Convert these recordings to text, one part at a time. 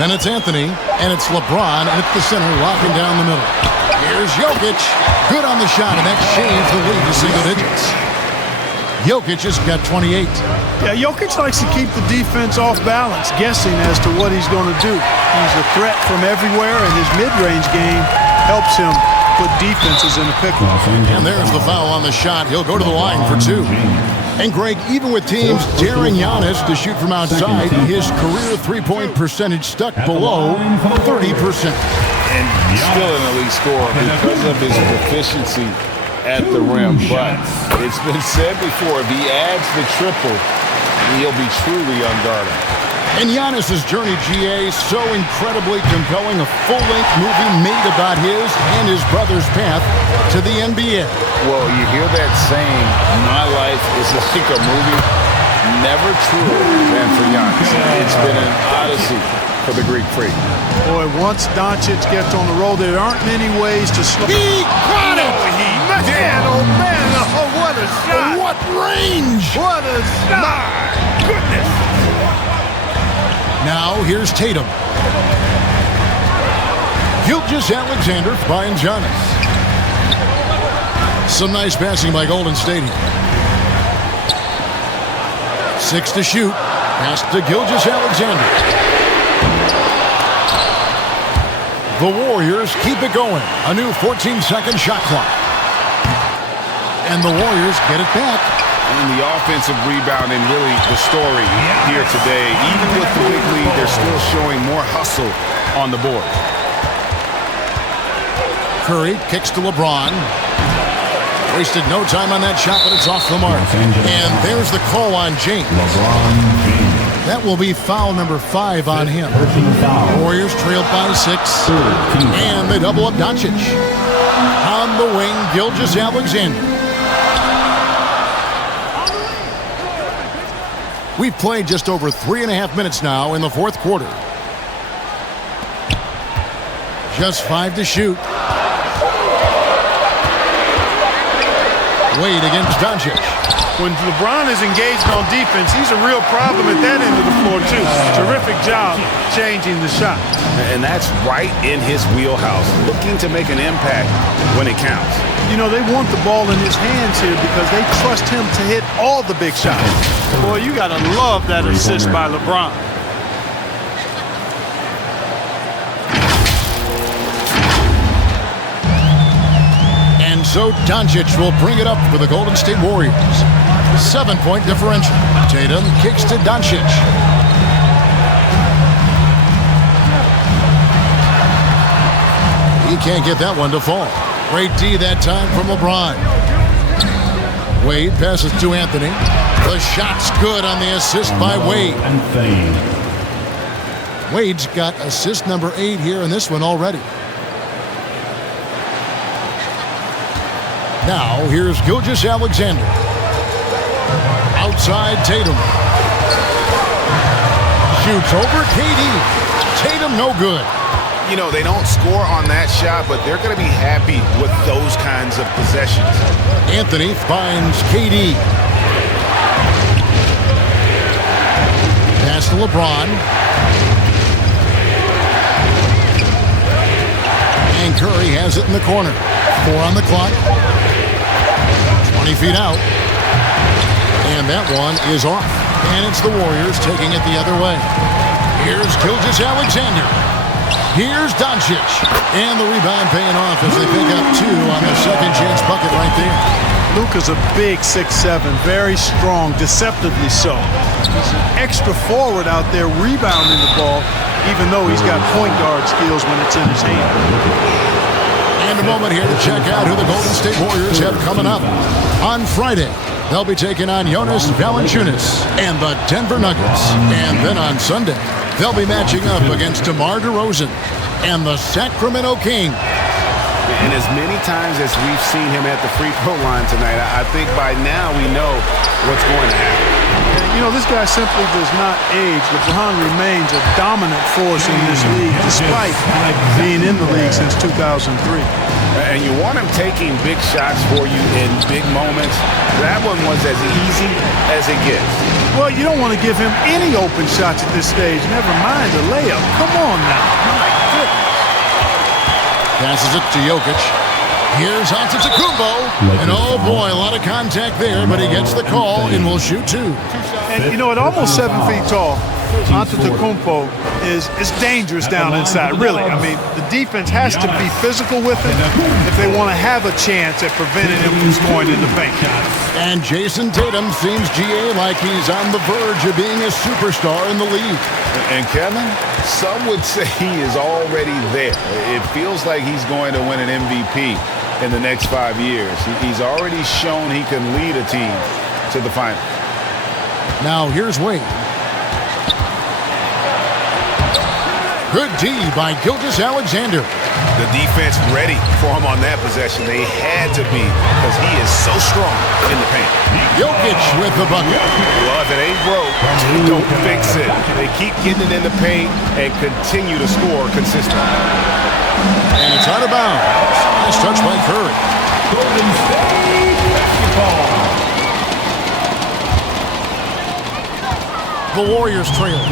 Then it's Anthony, and it's LeBron at the center, locking down the middle. Here's Jokic. Good on the shot, and that shaves the lead to single digits. Jokic has got 28. Yeah, Jokic likes to keep the defense off balance, guessing as to what he's going to do. He's a threat from everywhere, and his mid-range game helps him put defenses in a pickle. And there's the foul on the shot. He'll go to the line for two. And, Greg, even with teams daring Giannis to shoot from outside, his career three-point percentage stuck below 30%. And still an elite scorer because of his proficiency at the rim. But it's been said before, if he adds the triple, he'll be truly unguarded. And Giannis' journey, GA, so incredibly compelling. A full-length movie made about his and his brother's path to the NBA. Well, you hear that saying, my life is like a movie. Never truer than for Giannis. It's been an odyssey for the Greek freak. Boy, once Doncic gets on the roll, there aren't many ways to slow. He got it! Man, oh man, oh, what a shot! What range! What a shot! My goodness! Now here's Tatum. Gilgeous-Alexander finds Giannis. Some nice passing by Golden State here. 6 to shoot. Pass to Gilgeous-Alexander. The Warriors keep it going. A new 14-second shot clock. And the Warriors get it back. And the offensive rebounding, really the story here today. Even with the big lead, they're still showing more hustle on the board. Curry kicks to LeBron. Wasted no time on that shot, but it's off the mark. And there's the call on James. That will be foul number 5 on him. Warriors trailed by 6. And they double up Doncic. On the wing, Gilgeous-Alexander. We've played just over 3.5 minutes now in the fourth quarter. Just 5 to shoot. Wade against Doncic. When LeBron is engaged on defense, he's a real problem at that end of the floor, too. Terrific job changing the shot. And that's right in his wheelhouse, looking to make an impact when it counts. You know, they want the ball in his hands here because they trust him to hit all the big shots. Boy, you got to love that assist by LeBron. And so Doncic will bring it up for the Golden State Warriors. 7-point differential. Tatum kicks to Doncic. He can't get that one to fall. Great D that time from LeBron. Wade passes to Anthony. The shot's good on the assist by Wade. Wade's got assist number 8 here in this one already. Now, here's Gilgeous-Alexander. Outside Tatum. Shoots over KD. Tatum no good. You know, they don't score on that shot, but they're going to be happy with those kinds of possessions. Anthony finds KD. Pass to LeBron. And Curry has it in the corner. 4 on the clock. 20 feet out. And that one is off. And it's the Warriors taking it the other way. Here's Gilgeous-Alexander. Here's Doncic. And the rebound paying off as they pick up 2 on the second chance bucket right there. Luka's a big 6'7", very strong, deceptively so. He's an extra forward out there rebounding the ball, even though he's got point guard skills when it's in his hand. And a moment here to check out who the Golden State Warriors have coming up. On Friday, they'll be taking on Jonas Valanciunas and the Denver Nuggets. And then on Sunday, they'll be matching up against DeMar DeRozan and the Sacramento Kings. And as many times as we've seen him at the free throw line tonight, I think by now we know what's going to happen. And, you know, this guy simply does not age. LeBron remains a dominant force in this league, despite being in the league since 2003. And you want him taking big shots for you in big moments. That one was as easy as it gets. Well, you don't want to give him any open shots at this stage. Never mind a layup. Come on now. My goodness. Passes it to Jokic. Here's Antetokounmpo. And oh boy, a lot of contact there, but he gets the call and will shoot two. And you know, at almost 7 feet tall, Antetokounmpo is dangerous down inside, really. I mean, the defense has to be physical with him if they want to have a chance at preventing him from scoring in the paint. And Jason Tatum seems, GA, like he's on the verge of being a superstar in the league. And Kevin, some would say he is already there. It feels like he's going to win an MVP in the next 5 years. He's already shown he can lead a team to the finals. Now here's Wade. Good D by Gilgeous-Alexander. The defense ready for him on that possession. They had to be because he is so strong in the paint. Jokic with the bucket. Well, if it ain't broke, don't fix it. They keep getting it in the paint and continue to score consistently. And it's out of bounds. Nice touch by Curry. Golden State basketball. The Warriors trail.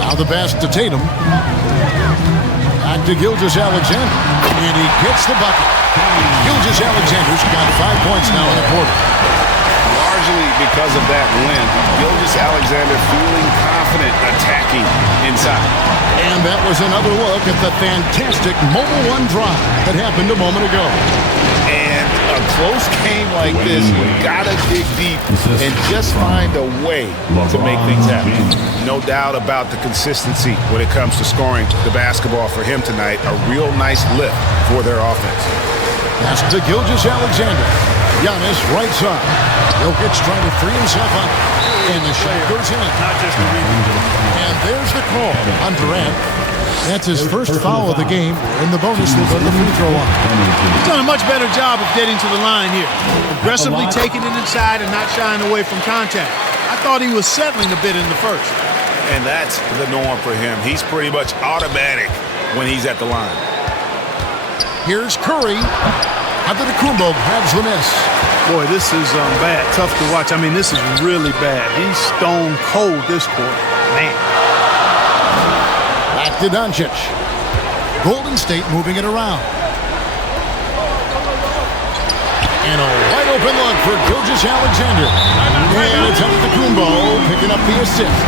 Now the pass to Tatum. Back to Gilgeous-Alexander. And he gets the bucket. Gilgeous-Alexander's got 5 points now in the quarter. Largely because of that win, Gilgeous-Alexander feeling confident attacking inside. And that was another look at the fantastic Mobile One drive that happened a moment ago. And a close game like this, you gotta dig deep and just find a way to make things happen. No doubt about the consistency when it comes to scoring the basketball for him tonight. A real nice lift for their offense. That's to Gilgeous-Alexander. Giannis right side. Jokic trying to free himself up. And the shot goes in. Not just a rebound. And there's the call on Durant. That's his first foul of the game. And the bonus will go to the free throw line. He's done a much better job of getting to the line here. Aggressively taking it inside and not shying away from contact. I thought he was settling a bit in the first. And that's the norm for him. He's pretty much automatic when he's at the line. Here's Curry. Antetokounmpo grabs the miss. Boy, this is bad. Tough to watch. I mean, this is really bad. He's stone cold this quarter. Man. Back to Doncic. Golden State moving it around. And a wide open look for Gilgeous-Alexander. And it's Antetokounmpo picking up the assist.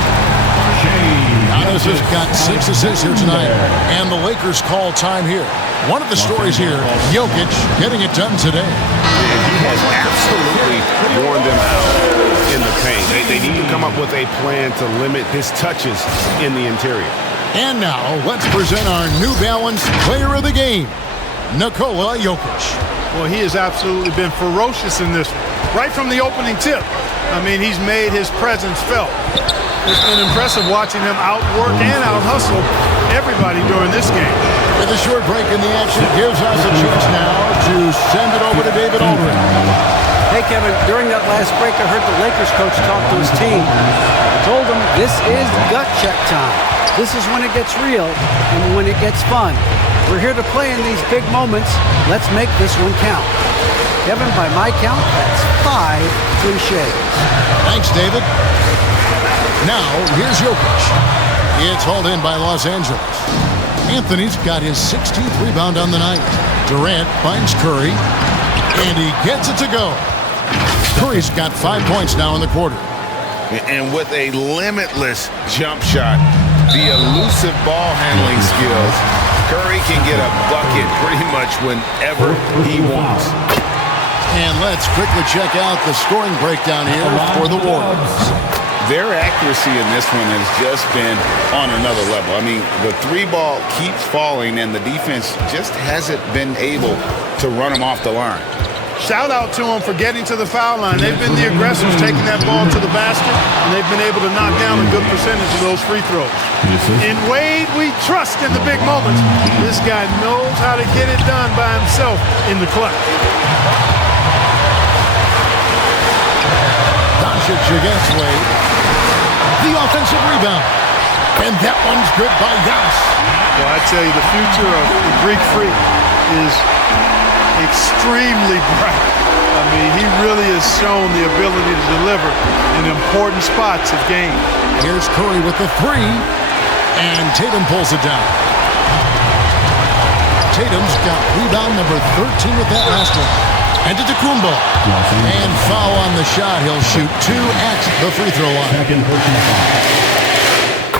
Giannis has got 6 assists here tonight. And the Lakers call time here. One of the stories here, Jokic getting it done today. He has absolutely worn them out in the paint. They need to come up with a plan to limit his touches in the interior. And now, let's present our New Balance player of the game, Nikola Jokic. Well, he has absolutely been ferocious in this one. Right from the opening tip. I mean, he's made his presence felt. It's been impressive watching him outwork and out-hustle everybody during this game. With a short break in the action, gives us a chance now to send it over to David Aldridge. Hey, Kevin, during that last break, I heard the Lakers coach talk to his team. I told them this is gut check time. This is when it gets real and when it gets fun. We're here to play in these big moments. Let's make this one count. Kevin, by my count, that's 5 cliches. Thanks, David. Now, here's Jokic. It's hauled in by Los Angeles. Anthony's got his 16th rebound on the night. Durant finds Curry, and he gets it to go. Curry's got 5 points now in the quarter. And with a limitless jump shot, the elusive ball handling skills, Curry can get a bucket pretty much whenever he wants. And let's quickly check out the scoring breakdown here for the Warriors. Their accuracy in this one has just been on another level. I mean, the 3-ball keeps falling, and the defense just hasn't been able to run them off the line. Shout out to them for getting to the foul line. They've been the aggressors taking that ball to the basket, and they've been able to knock down a good percentage of those free throws. In Wade, we trust in the big moments. This guy knows how to get it done by himself in the clutch. Doncic against Wade. The offensive rebound. And that one's good by Giannis. Well, I tell you, the future of the Greek Freak is extremely bright. I mean, he really has shown the ability to deliver in important spots of game. Here's Curry with the three, and Tatum pulls it down. Tatum's got rebound number 13 with that last one. And to Kumbo. And foul on the shot. He'll shoot 2 at the free throw line.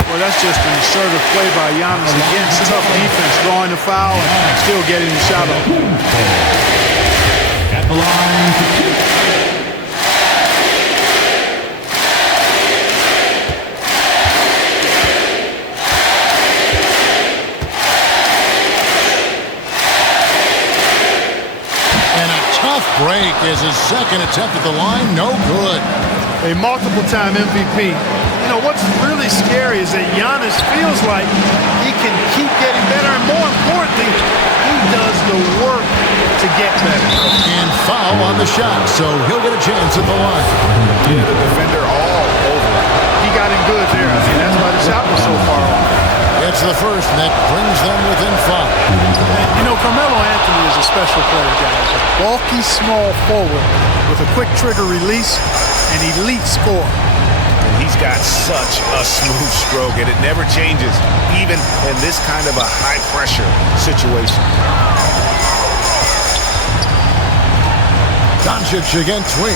Well, that's just an assertive play by Giannis against tough defense, drawing the foul and still getting the shot off. At the line to shoot. And a tough break is his second attempt at the line. No good. A multiple-time MVP. You know, what's really scary is that Giannis feels like he can keep getting better, and more importantly, he does the work to get better. And foul on the shot, so he'll get a chance at the line. Yeah, the defender all over. He got in good there. I mean, that's why the shot was so far off. It's the first, and that brings them within 5. You know, Carmelo Anthony is a special player, guys. A bulky, small forward with a quick trigger release and elite score. And he's got such a smooth stroke, and it never changes, even in this kind of a high-pressure situation. Doncic against Wade.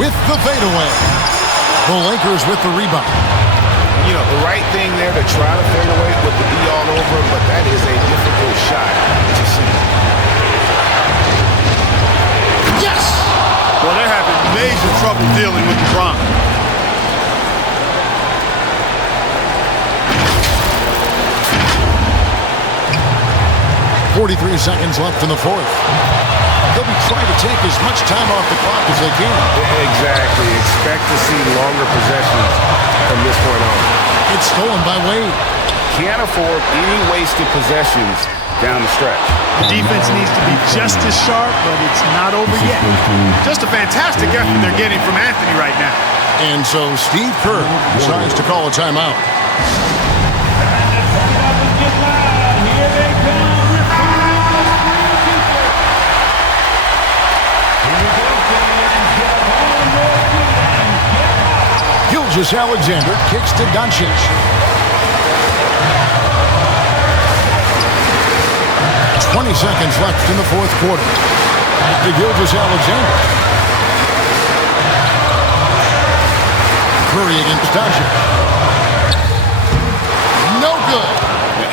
With the fadeaway. The Lakers with the rebound. You know, the right thing there to try to fade away with the D all over, but that is a difficult shot to see. Yes! Well, they're having major trouble dealing with LeBron. .43 seconds left in the fourth. They'll be trying to take as much time off the clock as they can. Exactly. Expect to see longer possessions from this point on. It's stolen by Wade. Can't afford any wasted possessions down the stretch. The defense needs to be just as sharp, but it's not over yet. Just a fantastic effort they're getting from Anthony right now. And so Steve Kerr decides to call a timeout. Here they come. Alexander kicks to Doncic. 20 seconds left in the fourth quarter. To Alexander. Curry against Doncic. No good.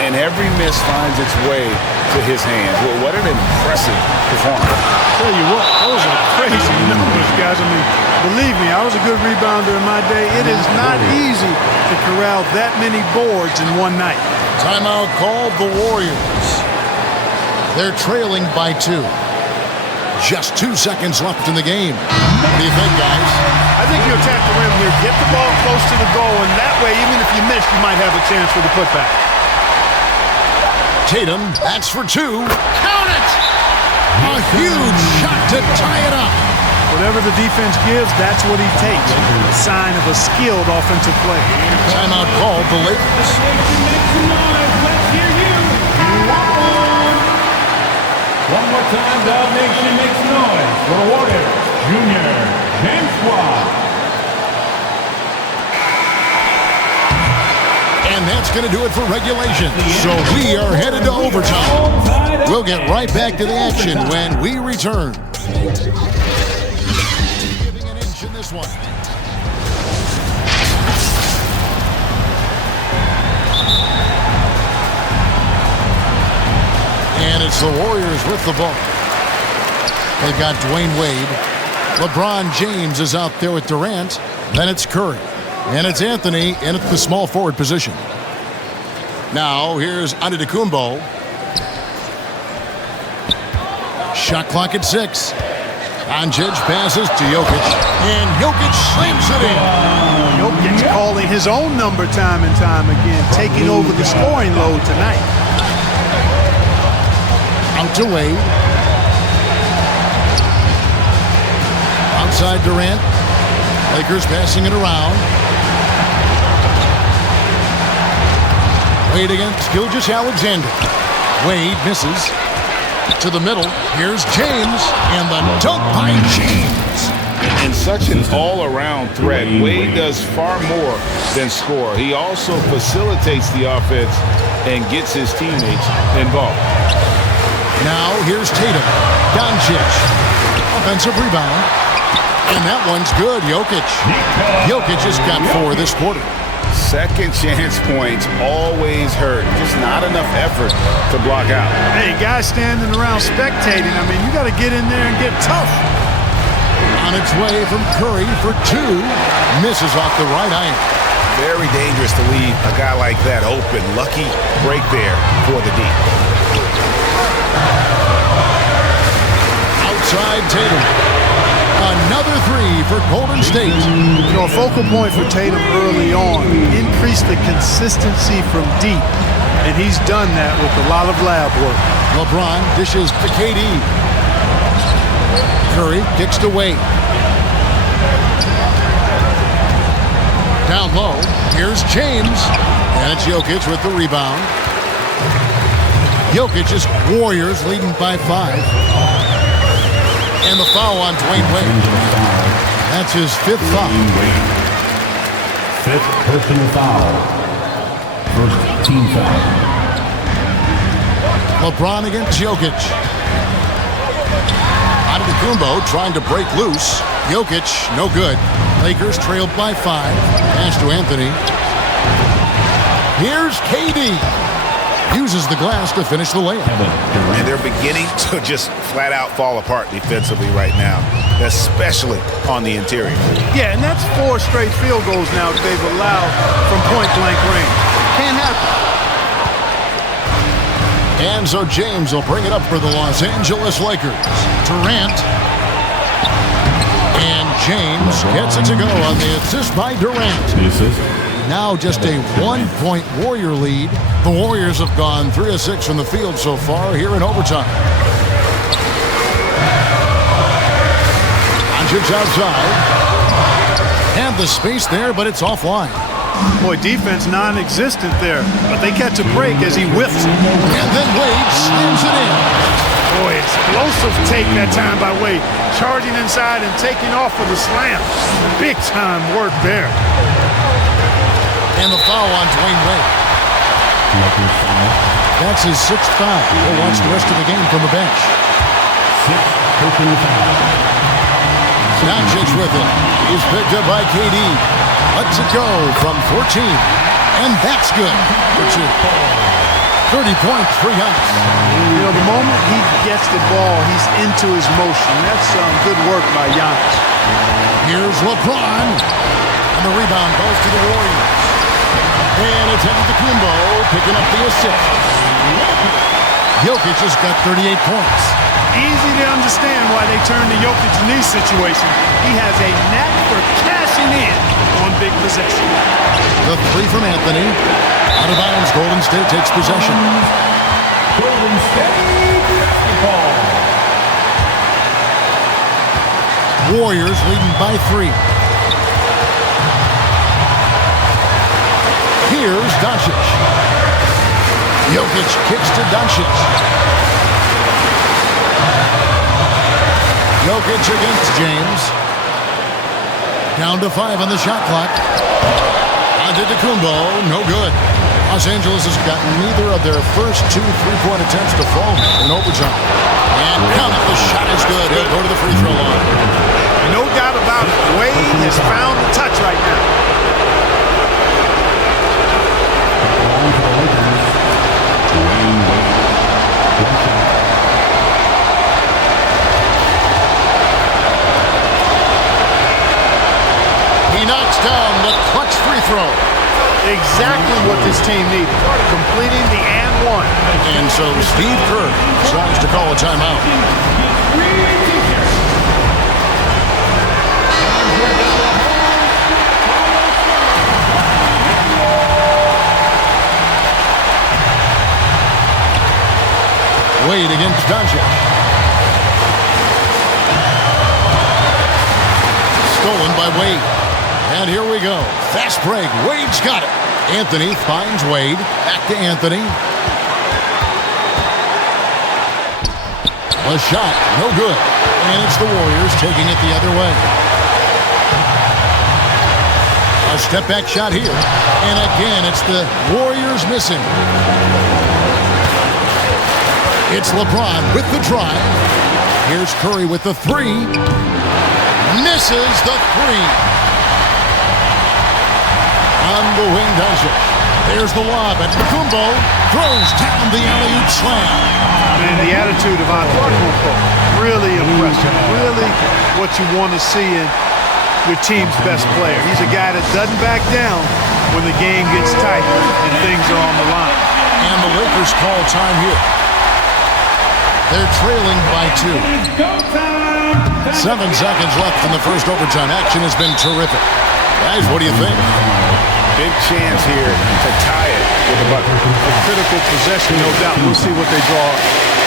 And every miss finds its way to his hands. Well, what an impressive performance. Tell you what, those are crazy numbers, guys. I mean, believe me, I was a good rebounder in my day. It is not easy to corral that many boards in one night. Timeout called the Warriors. They're trailing by 2. Just 2 seconds left in the game. What do you think, guys? I think you attack the rim here, get the ball close to the goal, and that way, even if you miss, you might have a chance for the putback. Tatum, that's for 2. Count it! A huge shot to tie it up. Whatever the defense gives, that's what he takes. A sign of a skilled offensive play. Timeout called the Lakers. One more time, Dog Nation makes noise for the Warriors. Junior Chants. And that's going to do it for regulation. So we are headed to overtime. We'll get right back to the action when we return. Giving an inch in this one. And it's the Warriors with the ball. They've got Dwayne Wade. LeBron James is out there with Durant. Then it's Curry. And it's Anthony in at the small forward position. Now, here's Antetokounmpo. Shot clock at 6. Doncic passes to Jokic. And Jokic slams it in. Jokic calling his own number time and time again, taking over the scoring load tonight. Out to Wade. Outside Durant. Lakers passing it around. Wade against Gilgeous-Alexander. Wade misses. To the middle. Here's James. And the dunk by James. And such an all-around threat. Wade does far more than score. He also facilitates the offense and gets his teammates involved. Now here's Tatum. Doncic. Offensive rebound. And that one's good. Jokic. Jokic just got 4 this quarter. Second chance points always hurt. Just not enough effort to block out. Hey, guys standing around spectating. I mean, you got to get in there and get tough. On its way from Curry for 2. Misses off the right iron. Very dangerous to leave a guy like that open. Lucky break there for the D. Outside Tatum. Another 3 for Golden State. You know, a focal point for Tatum early on, increase the consistency from deep. And he's done that with a lot of lab work. LeBron dishes to KD. Curry kicks to Wade. Down low, here's James. And it's Jokic with the rebound. Jokic's Warriors leading by 5. And the foul on Dwayne Wade. That's his 5th foul. 5th personal foul. First team foul. LeBron against Jokic. Antetokounmpo trying to break loose. Jokic, no good. Lakers trailed by 5. Pass to Anthony. Here's KD. Uses the glass to finish the layup. And they're beginning to just flat out fall apart defensively right now, especially on the interior. Yeah, and that's 4 straight field goals now that they've allowed from point-blank range. Can't happen. And so James will bring it up for the Los Angeles Lakers. Durant. And James gets it to go on the assist by Durant. Now just a 1-point Warrior lead. The Warriors have gone 3 of 6 from the field so far here in overtime. Doncic outside. And the space there, but it's offline. Boy, defense non-existent there, but they catch a break as he whiffs. And then Wade slams it in. Boy, explosive take that time by Wade. Charging inside and taking off for the slam. Big time work there. And the foul on Dwayne Wade. That's his 6th foul. We'll watch the rest of the game from the bench. 6th personal foul. Doncic with it. He's picked up by KD. Lets it go from 14. And that's good for 2. 30 points for Giannis. You know, the moment he gets the ball, he's into his motion. That's good work by Giannis. Here's LeBron. And the rebound goes to the Warriors. And it's Antetokounmpo picking up the assist. Jokic has got 38 points. Easy to understand why they turn to Jokic in these situations. He has a knack for cashing in on big possession. The 3 from Anthony. Out of bounds, Golden State takes possession. Golden State basketball. Warriors leading by 3. Here's Doncic. Jokic kicks to Doncic. Jokic against James. Down to 5 on the shot clock. Antetokounmpo, no good. Los Angeles has gotten neither of their first 2 3-point attempts to fall in overtime. And count it, the shot is good. He'll go to the free throw line. No doubt about it. Wade has found the touch right now. He knocks down the clutch free throw. Exactly what this team needed. Completing the and 1. And so Steve Kerr decides to call a timeout. Wade against Doncic. Stolen by Wade. And here we go. Fast break. Wade's got it. Anthony finds Wade. Back to Anthony. A shot, no good. And it's the Warriors taking it the other way. A step-back shot here. And again, it's the Warriors missing. It's LeBron with the drive. Here's Curry with the three. Misses the three. On the wing does it. There's the lob, and Kumbo throws down the alley-oop slam. Man, the attitude of Antetokounmpo, really impressive. Really what you want to see in your team's best player. He's a guy that doesn't back down when the game gets tight and things are on the line. And the Lakers call time here. They're trailing by 2. 7 seconds left in the first overtime. Action has been terrific. Guys, what do you think? Big chance here to tie it with a bucket. A critical possession, no doubt. We'll see what they draw.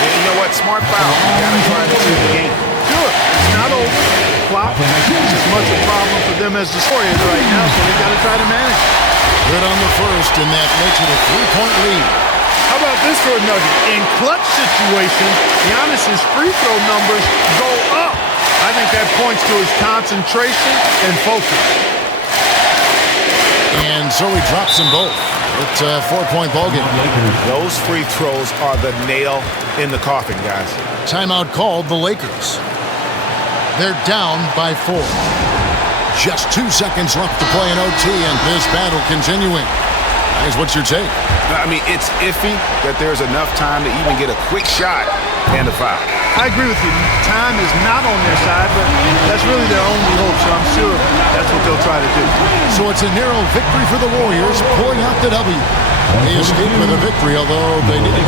And you know what? Smart foul. You got to try to see the game. Sure, it's not over. Clock is as much a problem for them as the Warriors right now, so they got to try to manage. Good on the first, and that makes it a 3-point lead. How about this for a nugget? In clutch situations, Giannis' free throw numbers go up. I think that points to his concentration and focus. And so he drops them both. It's a 4-point ballgame. Those free throws are the nail in the coffin, guys. Timeout called the Lakers. They're down by 4. Just 2 seconds left to play in OT, and this battle continuing. Guys, what's your take? I mean, it's iffy that there's enough time to even get a quick shot and a foul. I agree with you. Time is not on their side, but that's really their only hope, so I'm sure that's what they'll try to do. So it's a narrow victory for the Warriors, pulling out the W. They escaped with a victory, although they didn't